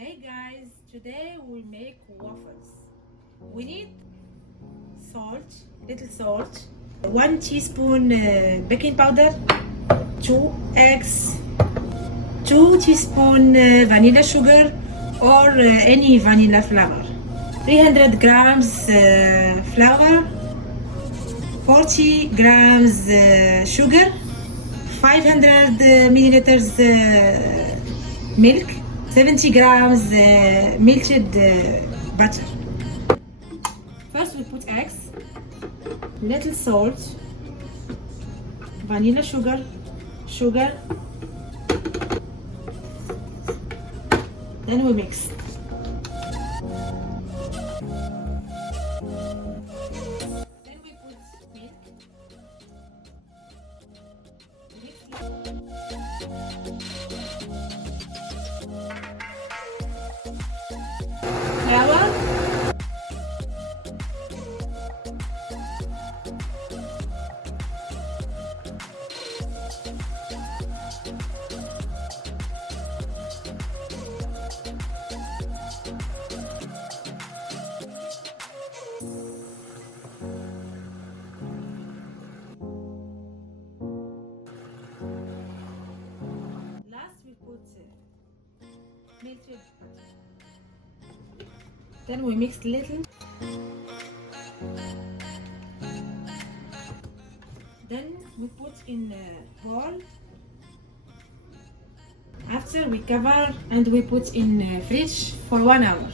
Hey guys, today we make waffles. We need salt, little salt, 1 teaspoon baking powder, 2 eggs, 2 teaspoon vanilla sugar or any vanilla flour, 300 grams flour, 40 grams sugar, 500 milliliters milk, 70 grams melted butter. First we put eggs, little salt, vanilla sugar, then we mix. Then we put milk. Flour. Last we put melted butter. Then we mix little. Then we put in a bowl. After we cover and we put in fridge for 1 hour.